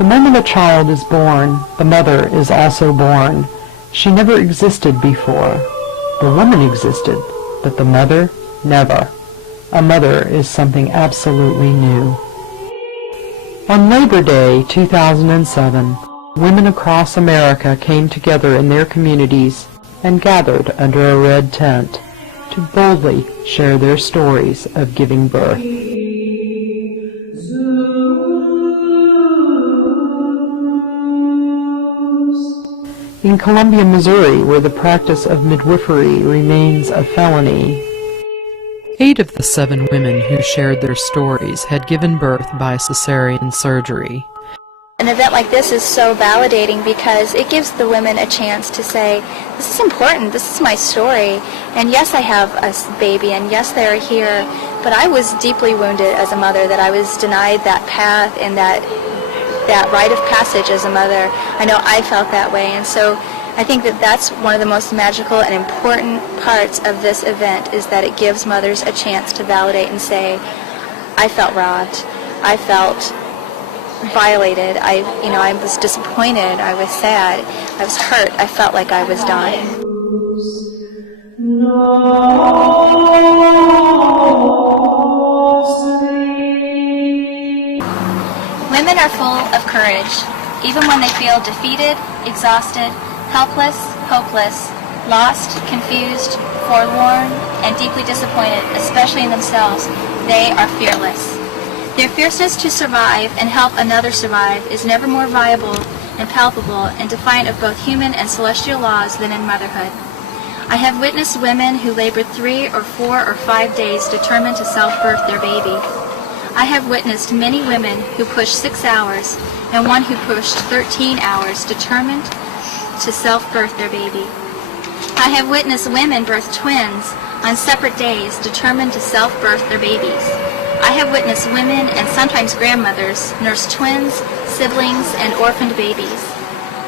The moment a child is born, the mother is also born. She never existed before. The woman existed, but the mother, never. A mother is something absolutely new. On Labor Day 2007, women across America came together in their communities and gathered under a red tent to boldly share their stories of giving birth. In Columbia, Missouri, where the practice of midwifery remains a felony, 8 of the 7 women who shared their stories had given birth by cesarean surgery. An event like this is so validating because it gives the women a chance to say, this is important, this is my story, and yes, I have a baby, and yes, they are here, but I was deeply wounded as a mother, that I was denied that path and that rite of passage as a mother. I know I felt that way, and so I think that that's one of the most magical and important parts of this event, is that it gives mothers a chance to validate and say, I felt robbed, I felt violated, I was disappointed, I was sad, I was hurt, I felt like I was dying. Women are full of courage, even when they feel defeated, exhausted, helpless, hopeless, lost, confused, forlorn, and deeply disappointed, especially in themselves. They are fearless. Their fierceness to survive and help another survive is never more viable and palpable and defiant of both human and celestial laws than in motherhood. I have witnessed women who labored 3 or 4 or 5 days determined to self-birth their baby. I have witnessed many women who pushed 6 hours and one who pushed 13 hours determined to self-birth their baby. I have witnessed women birth twins on separate days determined to self-birth their babies. I have witnessed women and sometimes grandmothers nurse twins, siblings, and orphaned babies.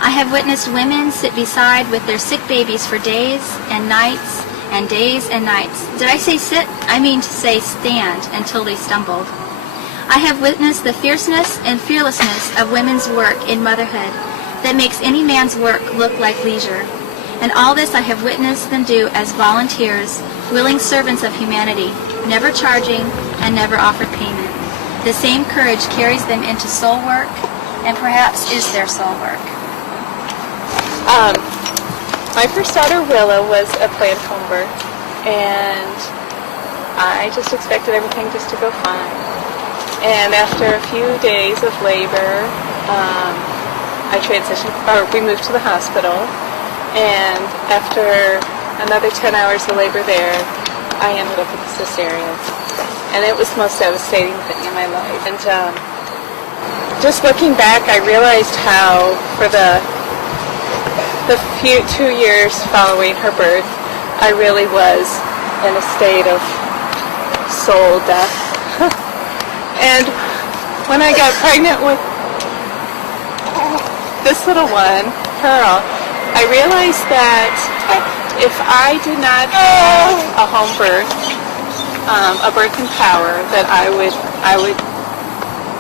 I have witnessed women sit beside with their sick babies for days and nights and days and nights. Did I say sit? I mean to say stand until they stumbled. I have witnessed the fierceness and fearlessness of women's work in motherhood that makes any man's work look like leisure. And all this I have witnessed them do as volunteers, willing servants of humanity, never charging and never offered payment. The same courage carries them into soul work, and perhaps is their soul work. My first daughter, Willow, was a planned home birth, and I just expected everything just to go fine. And after a few days of labor, we moved to the hospital, and after another 10 hours of labor there, I ended up with a cesarean. And it was the most devastating thing in my life. And just looking back, I realized how for the 2 years following her birth, I really was in a state of soul death. And when I got pregnant with this little one, Pearl, I realized that if I did not have a home birth, a birth in power, that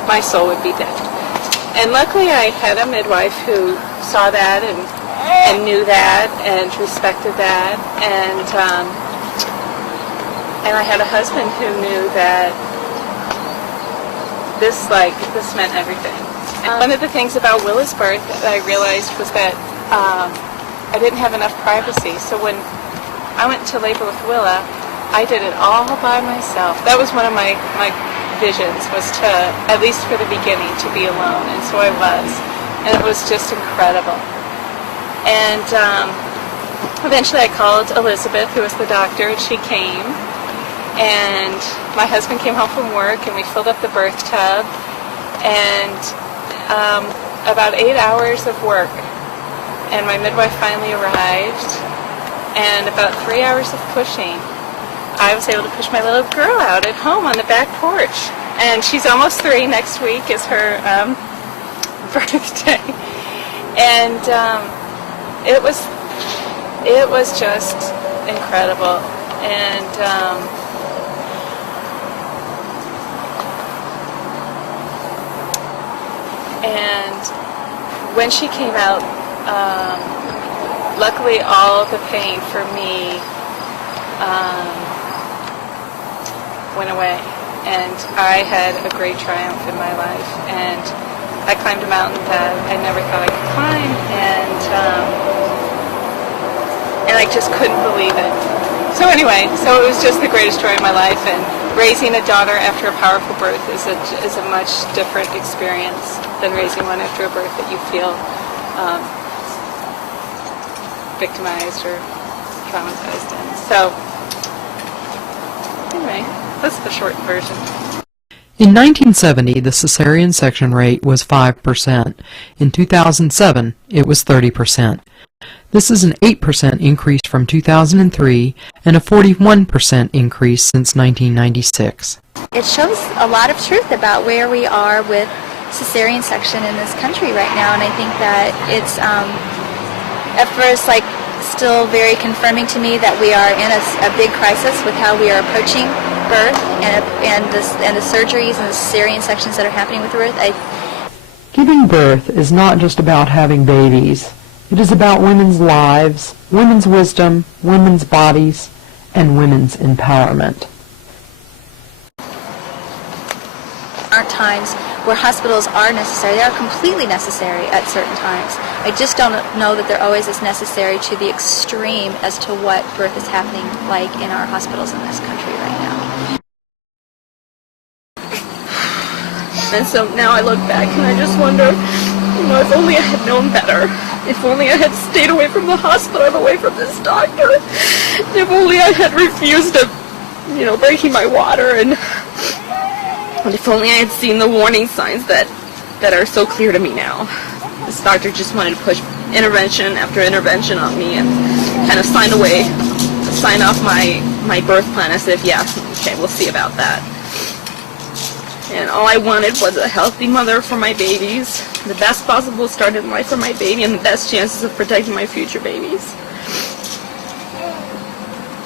my soul would be dead. And luckily I had a midwife who saw that and knew that and respected that, and I had a husband who knew that this meant everything. And one of the things about Willa's birth that I realized was that I didn't have enough privacy. So when I went into labor with Willa, I did it all by myself. That was one of my visions, was to, at least for the beginning, to be alone. And so I was. And it was just incredible. And eventually I called Elizabeth, who was the doctor, and she came. And my husband came home from work, and we filled up the birth tub. And about 8 hours of work, and my midwife finally arrived, and about 3 hours of pushing, I was able to push my little girl out at home on the back porch. And she's almost 3. Next week is her birthday. And it was just incredible. And And when she came out, luckily all the pain for me went away, and I had a great triumph in my life, and I climbed a mountain that I never thought I could climb, and I just couldn't believe it. So anyway, so it was just the greatest joy of my life, and raising a daughter after a powerful birth is a much different experience than raising one after a birth that you feel victimized or traumatized in. So anyway, that's the short version. In 1970, the cesarean section rate was 5%. In 2007, it was 30%. This is an 8% increase from 2003 and a 41% increase since 1996. It shows a lot of truth about where we are with cesarean section in this country right now, and I think that it's at first still very confirming to me that we are in a big crisis with how we are approaching birth and the surgeries and the cesarean sections that are happening with birth. Giving birth is not just about having babies. It is about women's lives, women's wisdom, women's bodies, and women's empowerment. There are times where hospitals are necessary. They are completely necessary at certain times. I just don't know that they're always as necessary to the extreme as to what birth is happening like in our hospitals in this country right now. And so now I look back and I just wonder, if only I had known better. If only I had stayed away from the hospital and away from this doctor. If only I had refused to, breaking my water, and if only I had seen the warning signs that are so clear to me now. This doctor just wanted to push intervention after intervention on me and kind of sign off my birth plan as if, yeah, okay, we'll see about that. And all I wanted was a healthy mother for my babies, the best possible start in life for my baby, and the best chances of protecting my future babies.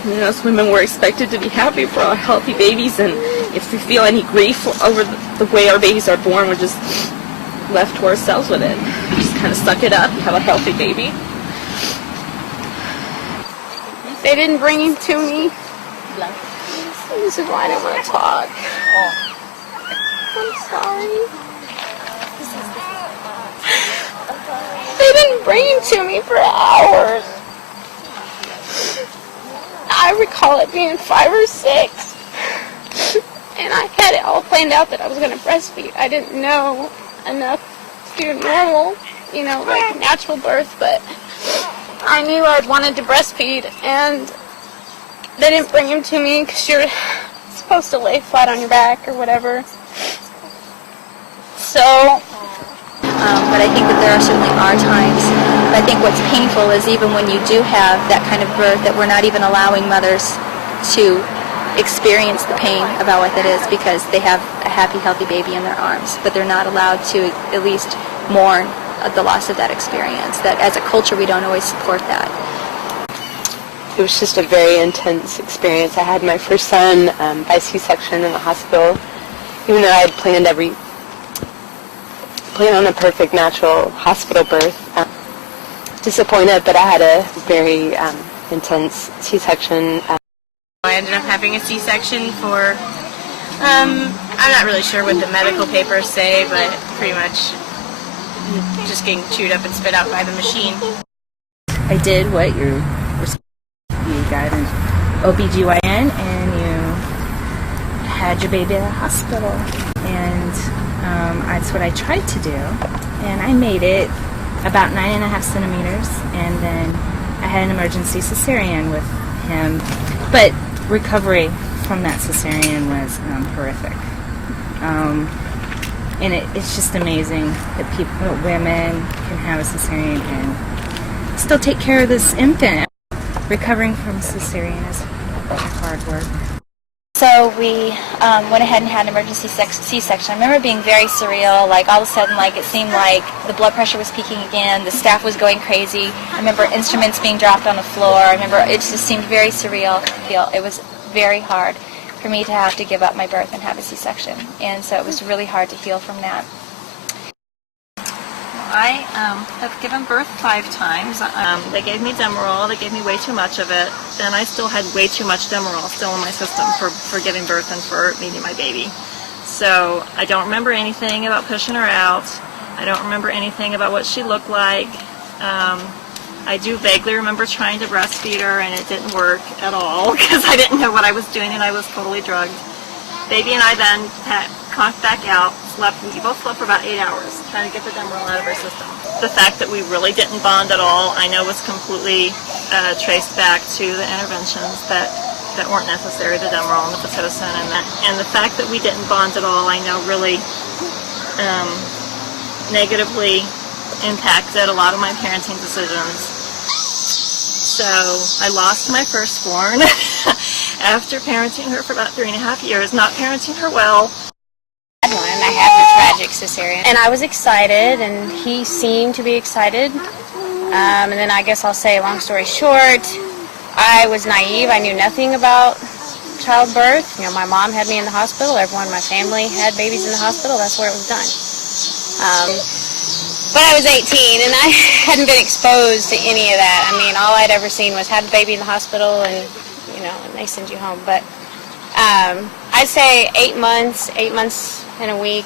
And us women were expected to be happy for our healthy babies, and if we feel any grief over the way our babies are born, we're just left to ourselves with it. Just kind of suck it up and have a healthy baby. They didn't bring him to me. This is why I didn't want to talk. I'm sorry. They didn't bring him to me for hours. I recall it being 5 or 6. And I had it all planned out that I was going to breastfeed. I didn't know enough to do normal, like natural birth, but I knew I'd wanted to breastfeed, and they didn't bring him to me because you're supposed to lay flat on your back or whatever. So, but I think that there certainly are times. But I think what's painful is even when you do have that kind of birth, that we're not even allowing mothers to experience the pain about what that is, because they have a happy, healthy baby in their arms, but they're not allowed to at least mourn the loss of that experience. That as a culture, we don't always support that. It was just a very intense experience. I had my first son by C-section in the hospital, even though I had planned on a perfect natural hospital birth. Disappointed, but I had a very intense C-section. I ended up having a C-section for, I'm not really sure what the medical papers say, but pretty much just getting chewed up and spit out by the machine. I did what you got an OBGYN and you had your baby at a hospital. And that's what I tried to do. And I made it about 9.5 centimeters, and then I had an emergency cesarean with him. But recovery from that cesarean was horrific. And it's just amazing that women can have a cesarean and still take care of this infant. Recovering from cesarean is hard work. So we went ahead and had an emergency C-section. I remember being very surreal, like all of a sudden it seemed like the blood pressure was peaking again, the staff was going crazy. I remember instruments being dropped on the floor. I remember it just seemed very surreal. It was very hard for me to have to give up my birth and have a C-section. And so it was really hard to heal from that. I have given birth 5 times. They gave me Demerol. They gave me way too much of it. Then I still had way too much Demerol still in my system for giving birth and for meeting my baby. So I don't remember anything about pushing her out. I don't remember anything about what she looked like. I do vaguely remember trying to breastfeed her, and it didn't work at all because I didn't know what I was doing and I was totally drugged. Baby and I then conked back out, we both slept for about 8 hours trying to get the Demerol out of our system. The fact that we really didn't bond at all, I know was completely traced back to the interventions that weren't necessary, the Demerol and the Pitocin, and the fact that we didn't bond at all, I know really negatively impacted a lot of my parenting decisions. So I lost my firstborn after parenting her for about 3.5 years, not parenting her well. I had the tragic cesarean, and I was excited, and he seemed to be excited. And then I guess I'll say, long story short, I was naive. I knew nothing about childbirth. You know, my mom had me in the hospital. Everyone in my family had babies in the hospital. That's where it was done. But I was 18, and I hadn't been exposed to any of that. I mean, all I'd ever seen was had a baby in the hospital, and you know, and they send you home. But I'd say 8 months and a week,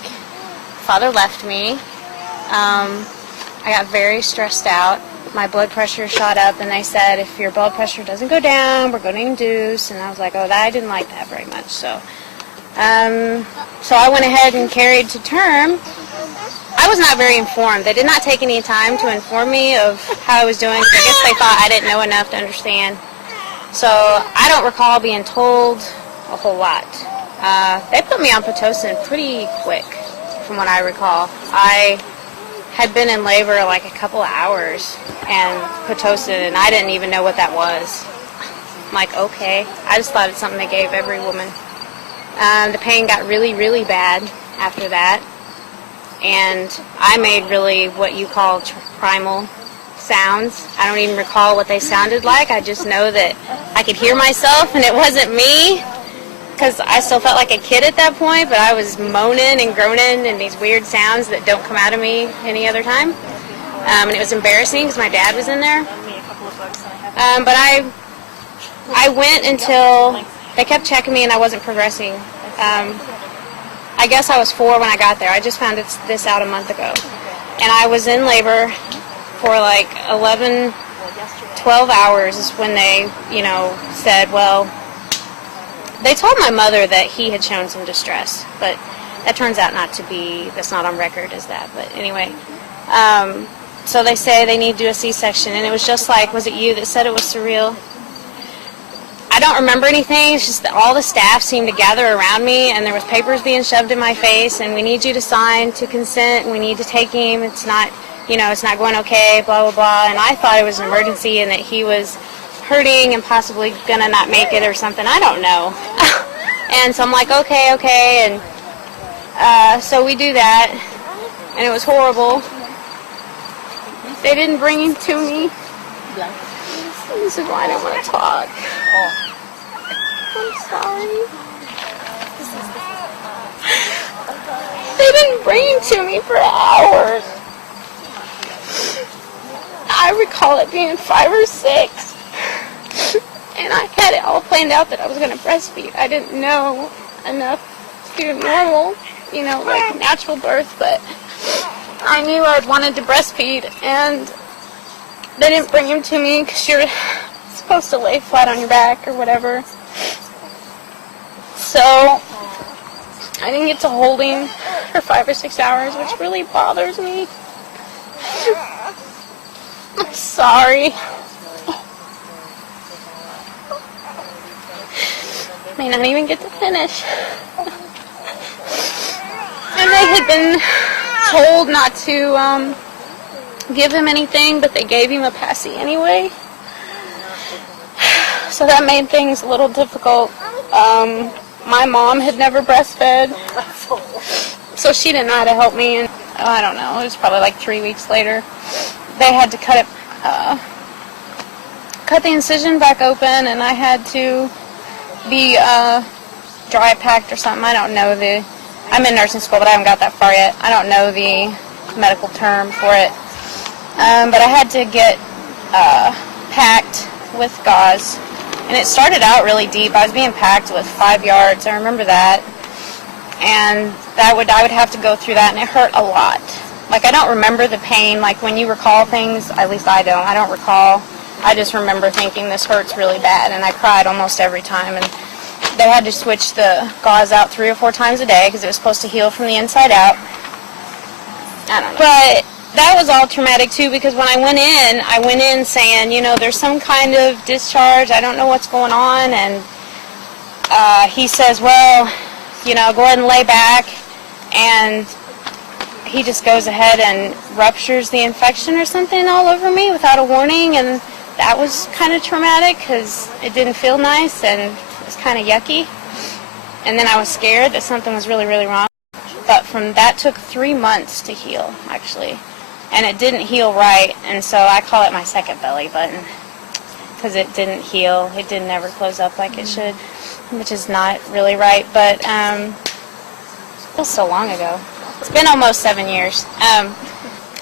father left me. I got very stressed out. My blood pressure shot up, and they said, if your blood pressure doesn't go down, we're going to induce. And I was like, oh, I didn't like that very much. So I went ahead and carried to term. I was not very informed. They did not take any time to inform me of how I was doing. I guess they thought I didn't know enough to understand. So I don't recall being told a whole lot. They put me on Pitocin pretty quick, from what I recall. I had been in labor like a couple of hours, and Pitocin, and I didn't even know what that was. I'm like, okay. I just thought it's something they gave every woman. The pain got really, really bad after that, and I made really what you call primal sounds. I don't even recall what they sounded like. I just know that I could hear myself, and it wasn't me, because I still felt like a kid at that point, but I was moaning and groaning and these weird sounds that don't come out of me any other time. And it was embarrassing because my dad was in there. But I went until they kept checking me and I wasn't progressing. I guess I was 4 when I got there. I just found this out a month ago. And I was in labor for like 11, 12 hours is when they, you know, said, well, they told my mother that he had shown some distress, but that turns out not to be, that's not on record as that. But anyway, so they say they need to do a C-section, and it was just like, was it you that said it was surreal? I don't remember anything. It's just that all the staff seemed to gather around me, and there was papers being shoved in my face, and we need you to sign to consent, and we need to take him. It's not, you know, it's not going okay, blah, blah, blah. And I thought it was an emergency and that he was hurting and possibly gonna not make it or something. I don't know. And so I'm like, okay. And so we do that, and it was horrible. They didn't bring him to me. This is why I don't want to talk. I'm sorry. They didn't bring him to me for hours. I recall it being 5 or 6. And I had it all planned out that I was going to breastfeed. I didn't know enough to do normal, you know, like natural birth, but I knew I wanted to breastfeed, and they didn't bring him to me because you're supposed to lay flat on your back or whatever. So I didn't get to hold him for 5 or 6 hours, which really bothers me. I'm sorry. May not even get to finish. And they had been told not to give him anything, but they gave him a passy anyway. So that made things a little difficult. My mom had never breastfed, so she didn't know how to help me. And I don't know, it was probably like 3 weeks later. They had to cut the incision back open, and I had to be dry packed or something. I don't know I'm in nursing school, but I haven't got that far yet. I don't know the medical term for it. But I had to get packed with gauze. And it started out really deep. I was being packed with 5 yards. I remember that. And I would have to go through that, and it hurt a lot. Like, I don't remember the pain. Like, when you recall things, at least I don't. I don't recall. I just remember thinking this hurts really bad, and I cried almost every time. And they had to switch the gauze out 3 or 4 times a day because it was supposed to heal from the inside out. I don't know. But that was all traumatic too, because when I went in saying, you know, there's some kind of discharge. I don't know what's going on. And he says, well, you know, go ahead and lay back. And he just goes ahead and ruptures the infection or something all over me without a warning. And that was kind of traumatic because it didn't feel nice and it was kind of yucky. And then I was scared that something was really, really wrong. But from that took 3 months to heal, actually. And it didn't heal right, and so I call it my second belly button because it didn't heal. It didn't ever close up like it should, which is not really right, but it was so long ago. It's been almost 7 years.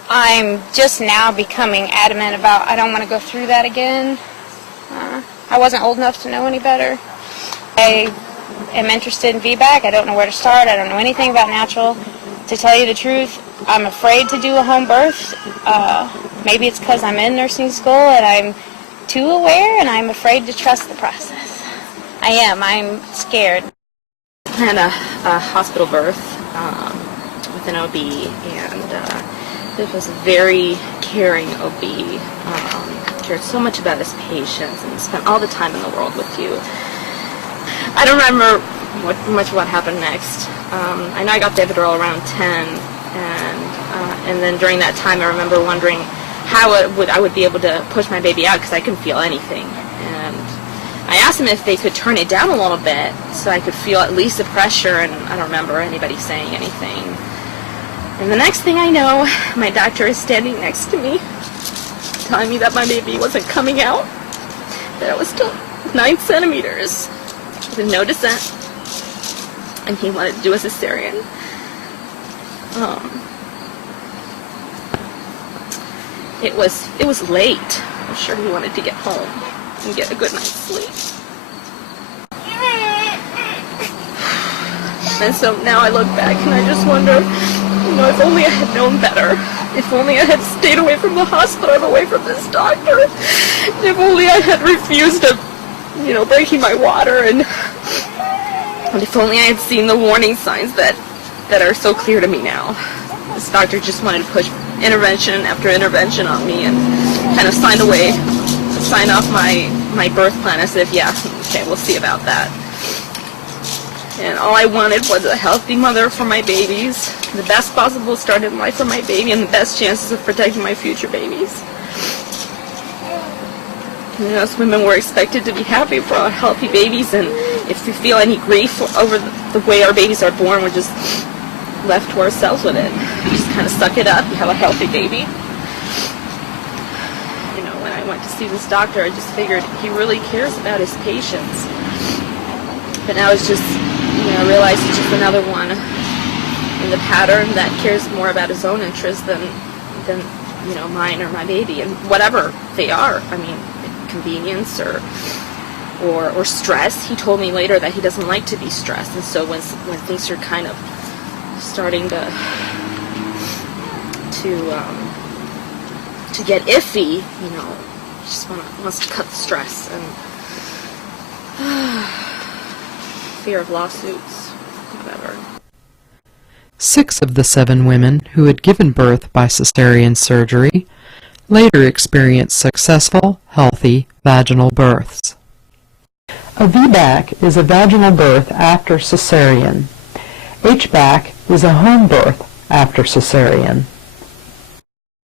I'm just now becoming adamant about I don't want to go through that again. I wasn't old enough to know any better. I am interested in VBAC. I don't know where to start. I don't know anything about natural. To tell you the truth, I'm afraid to do a home birth. Maybe it's because I'm in nursing school and I'm too aware and I'm afraid to trust the process. I am. I'm scared. I planned a hospital birth with an OB, and this was a very caring OB. Cared so much about his patients and spent all the time in the world with you. I don't remember much of what happened next. I know I got the epidural around 10, and then during that time I remember wondering how I would be able to push my baby out because I couldn't feel anything. And I asked them if they could turn it down a little bit so I could feel at least the pressure, and I don't remember anybody saying anything. And the next thing I know, my doctor is standing next to me telling me that my baby wasn't coming out, that it was still 9 centimeters with no descent, and he wanted to do a cesarean. It was late. I'm sure he wanted to get home and get a good night's sleep. And so now I look back and I just wonder, you know, if only I had known better. If only I had stayed away from the hospital and away from this doctor. If only I had refused to, you know, breaking my water, and if only I had seen the warning signs that are so clear to me now. This doctor just wanted to push intervention after intervention on me and kind of sign off my birth plan as if, yeah, okay, we'll see about that. And all I wanted was a healthy mother for my babies, the best possible start in life for my baby, and the best chances of protecting my future babies. You know, as women, we're expected to be happy for our healthy babies, and if we feel any grief over the way our babies are born, we're just left to ourselves with it. You just kind of suck it up. You have a healthy baby. You know, when I went to see this doctor, I just figured he really cares about his patients. But now it's just, you know, I realize he's just another one in the pattern that cares more about his own interests than you know, mine or my baby, and whatever they are. I mean, convenience or stress. He told me later that he doesn't like to be stressed, and so when things are kind of starting to get iffy, you know, he just wants to cut the stress, and fear of lawsuits, whatever. 6 of the 7 women who had given birth by cesarean surgery later experienced successful, healthy vaginal births. A VBAC is a vaginal birth after cesarean. HBAC is a home birth after cesarean.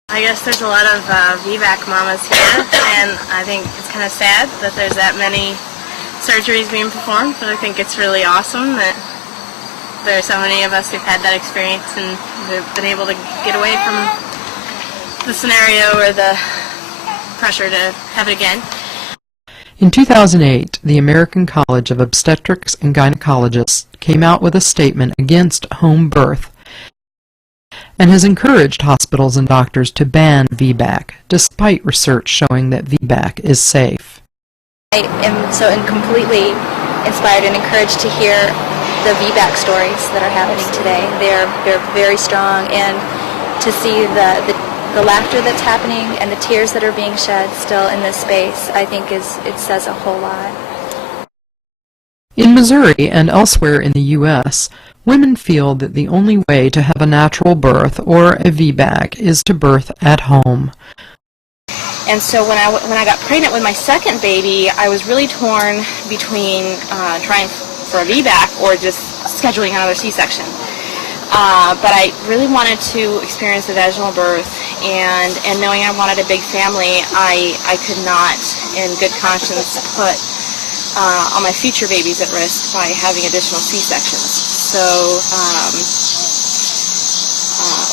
I guess there's a lot of VBAC mamas here, and I think it's kind of sad that there's that many surgeries being performed, but I think it's really awesome that there are so many of us who've had that experience and have been able to get away from the scenario or the pressure to have it again. In 2008, the American College of Obstetrics and Gynecologists came out with a statement against home birth, and has encouraged hospitals and doctors to ban VBAC, despite research showing that VBAC is safe. I am so completely inspired and encouraged to hear the VBAC stories that are happening today. They're very strong, and to see the laughter that's happening and the tears that are being shed still in this space, I think it says a whole lot. In Missouri and elsewhere in the U.S., women feel that the only way to have a natural birth or a VBAC is to birth at home. And so when I got pregnant with my second baby, I was really torn between trying for a VBAC or just scheduling another C-section. But I really wanted to experience the vaginal birth, and knowing I wanted a big family, I could not, in good conscience, put all my future babies at risk by having additional C-sections. So,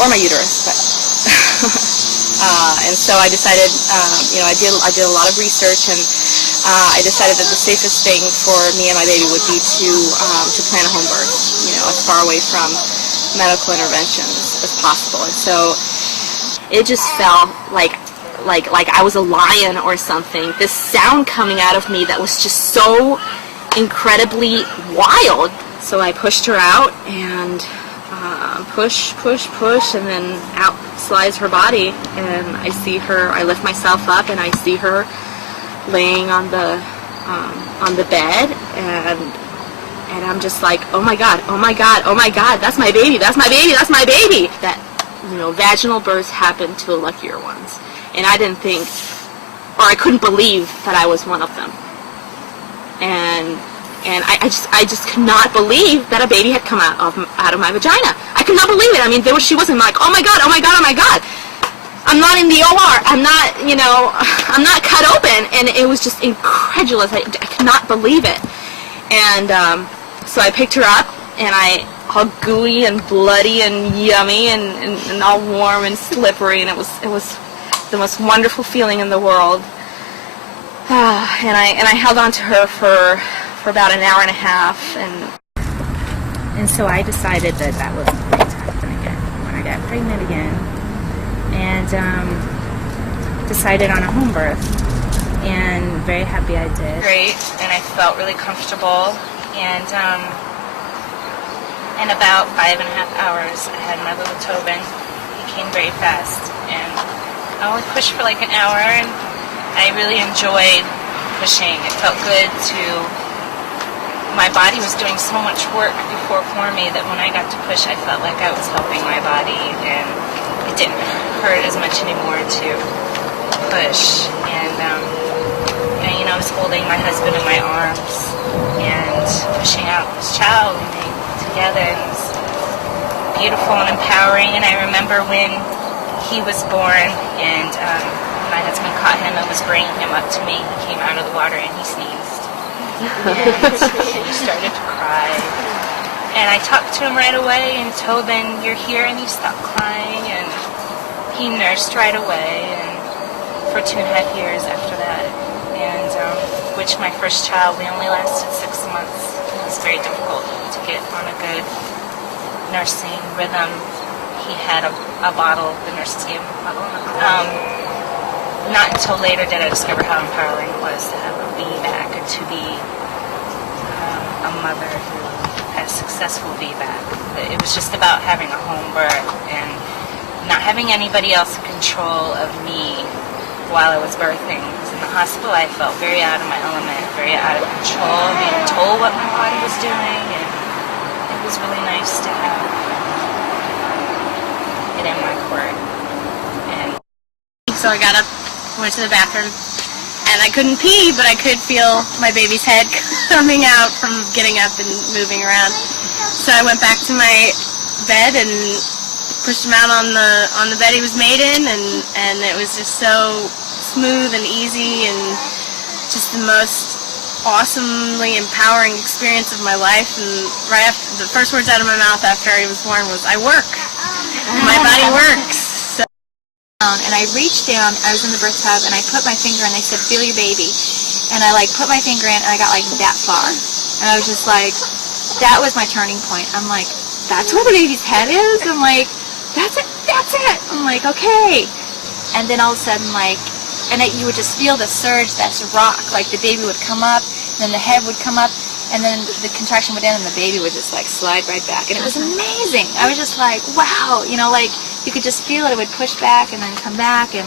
or my uterus, but. And so I decided, I did a lot of research, and I decided that the safest thing for me and my baby would be to plan a home birth, as far away from medical interventions as possible. And so it just felt like I was a lion or something. This sound coming out of me that was just so incredibly wild. So I pushed her out and push, and then out slides her body, and I see her. I lift myself up, and I see her laying on the bed, and I'm just like, oh my God, oh my God, oh my God, that's my baby, that's my baby, that's my baby. That vaginal births happen to the luckier ones, and I didn't think, or I couldn't believe that I was one of them, and I just could not believe that a baby had come out of my vagina. I could not believe it. I mean, she wasn't like, oh my God, oh my God, oh my God. I'm not in the OR. I'm not, I'm not cut open. And it was just incredulous. I could not believe it. And so I picked her up, and all gooey and bloody and yummy and all warm and slippery. And it was the most wonderful feeling in the world. And I held on to her for about an hour and a half, and so I decided that wasn't going to happen again when I got pregnant again, and decided on a home birth, and very happy I did. Great, and I felt really comfortable, and in about 5.5 hours I had my little Tobin. He came very fast, and I only pushed for like an hour, and I really enjoyed pushing. It felt good my body was doing so much work before for me that when I got to push, I felt like I was helping my body, and it didn't hurt as much anymore to push. And I was holding my husband in my arms and pushing out this child together. It was beautiful and empowering. And I remember when he was born, and my husband caught him and was bringing him up to me. He came out of the water and he sneezed. And he started to cry, and I talked to him right away and told him, you're here, and he stopped crying, and he nursed right away, and for 2.5 years after that, and which my first child, we only lasted 6 months. It was very difficult to get on a good nursing rhythm. He had a bottle, the nurses gave him a bottle. Not until later did I discover how empowering it was to have a VBAC and to be a mother who had a successful VBAC. It was just about having a home birth and not having anybody else in control of me while I was birthing. Because in the hospital I felt very out of my element, very out of control, being told what my body was doing, and it was really nice to have it in my court. And so I got up, went to the bathroom, and I couldn't pee, but I could feel my baby's head coming out from getting up and moving around. So I went back to my bed and pushed him out on the bed he was made in, and it was just so smooth and easy, and just the most awesomely empowering experience of my life. And right after, the first words out of my mouth after he was born was, I work. My body works. And I reached down, I was in the birth tub, and I put my finger in, I said, feel your baby. And I put my finger in, and I got that far. And I was just like, that was my turning point. I'm like, that's where the baby's head is? I'm like, that's it. that's it. I'm like, okay. And then all of a sudden, like, you would just feel the surge that's rock. Like the baby would come up, and then the head would come up, and then the contraction would end, and the baby would just like slide right back. And it was amazing. I was just like, wow, you know, like you could just feel it. It would push back and then come back, and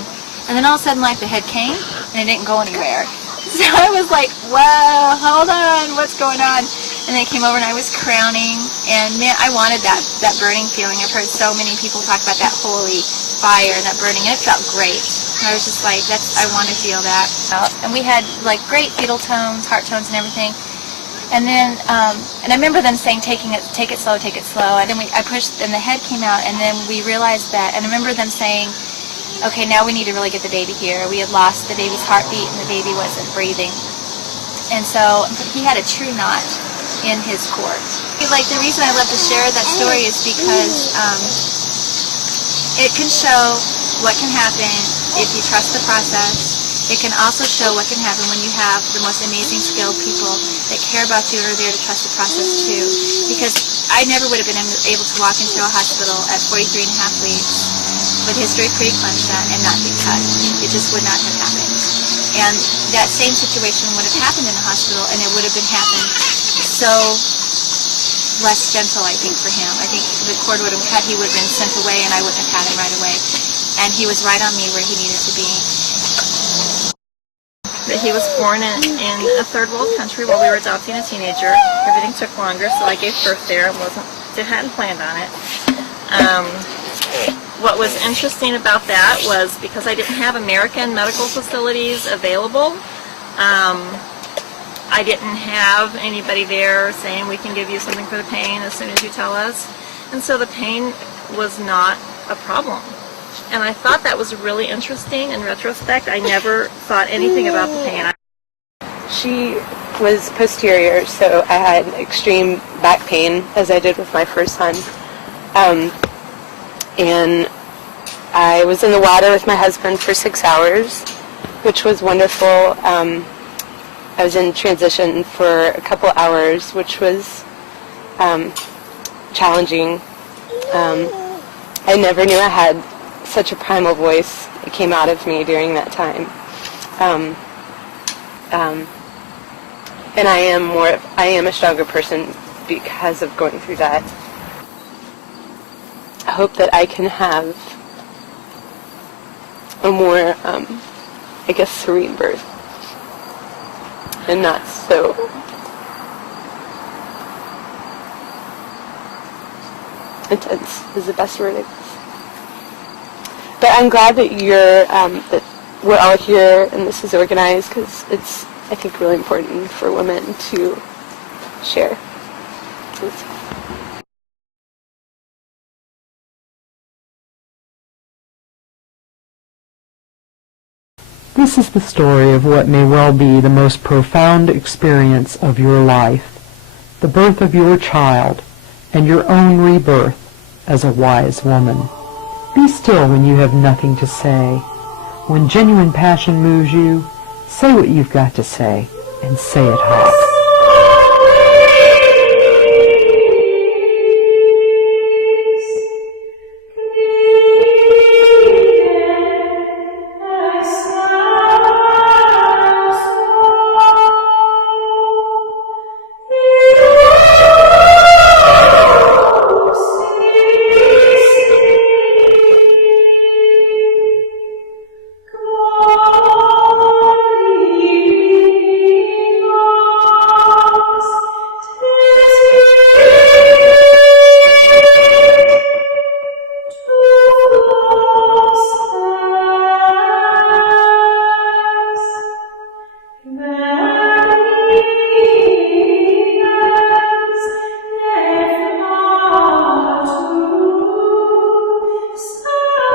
then all of a sudden, like the head came, and it didn't go anywhere. So I was like, wow, hold on, what's going on? And then it came over, and I was crowning, and man, I wanted that burning feeling. I've heard so many people talk about that holy fire and that burning, and it felt great. And I was just like, I want to feel that. And we had like great fetal tones, heart tones, and everything. And then, and I remember them saying, take it slow, take it slow. And then I pushed, and the head came out, and then we realized that. And I remember them saying, okay, now we need to really get the baby here. We had lost the baby's heartbeat, and the baby wasn't breathing. And so he had a true knot in his cord. Like, the reason I love to share that story is because it can show what can happen if you trust the process. It can also show what can happen when you have the most amazing skilled people that care about you and are there to trust the process too. Because I never would have been able to walk into a hospital at 43 and a half weeks with history of preeclampsia and not be touched. It just would not have happened. And that same situation would have happened in a hospital, and it would have been happened so less gentle, I think, for him. I think the cord would have cut, he would have been sent away, and I wouldn't have had him right away. And he was right on me where he needed to be. But he was born in a third world country while we were adopting a teenager. Everything took longer, so I gave birth there and hadn't planned on it. What was interesting about that was because I didn't have American medical facilities available, I didn't have anybody there saying we can give you something for the pain as soon as you tell us. And so the pain was not a problem. And I thought that was really interesting in retrospect. I never thought anything about the pain. She was posterior, so I had extreme back pain, as I did with my first son. And I was in the water with my husband for 6 hours, which was wonderful. I was in transition for a couple hours, which was challenging. I never knew I had such a primal voice. It came out of me during that time. And I am a stronger person because of going through that. I hope that I can have a more, serene birth. And not so intense is the best word, I guess. But I'm glad that that we're all here and this is organized, because it's, I think, really important for women to share. This is the story of what may well be the most profound experience of your life, the birth of your child, and your own rebirth as a wise woman. Be still when you have nothing to say. When genuine passion moves you, say what you've got to say, and say it hot.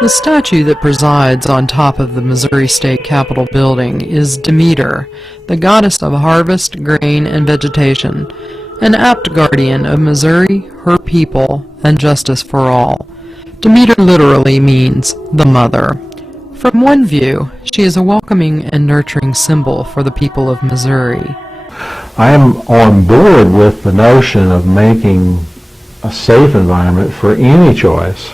The statue that presides on top of the Missouri State Capitol building is Demeter, the goddess of harvest, grain, and vegetation, an apt guardian of Missouri, her people, and justice for all. Demeter literally means the mother. From one view, she is a welcoming and nurturing symbol for the people of Missouri. I am on board with the notion of making a safe environment for any choice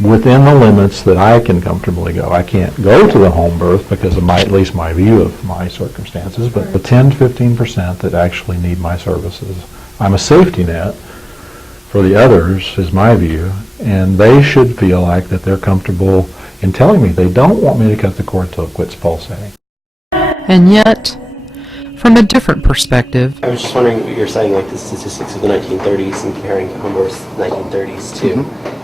within the limits that I can comfortably go. I can't go to the home birth because of at least my view of my circumstances, but the 10 to 15% that actually need my services, I'm a safety net for the others, is my view, and they should feel like that they're comfortable in telling me they don't want me to cut the cord till it quits pulsating. And yet, from a different perspective, I was just wondering what you're saying, like the statistics of the 1930s and comparing home births 1930s to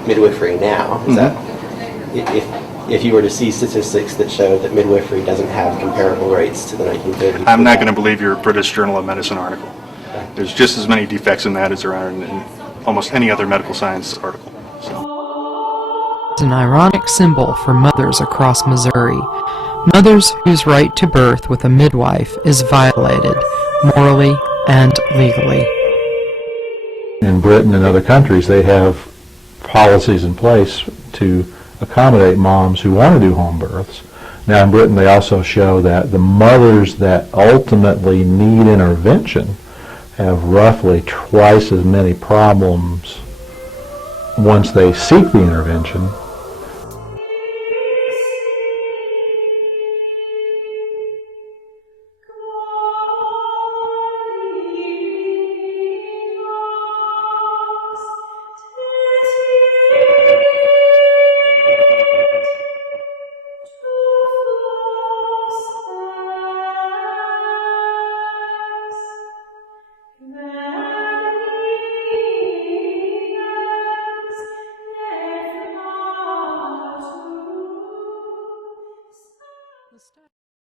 midwifery now. Is that if you were to see statistics that show that midwifery doesn't have comparable rates to the 1930s? I'm not going to believe your British Journal of Medicine article. There's just as many defects in that as there are in almost any other medical science article. So. It's an ironic symbol for mothers across Missouri. Mothers whose right to birth with a midwife is violated, morally and legally. In Britain and other countries, they have policies in place to accommodate moms who want to do home births. Now in Britain, they also show that the mothers that ultimately need intervention have roughly twice as many problems once they seek the intervention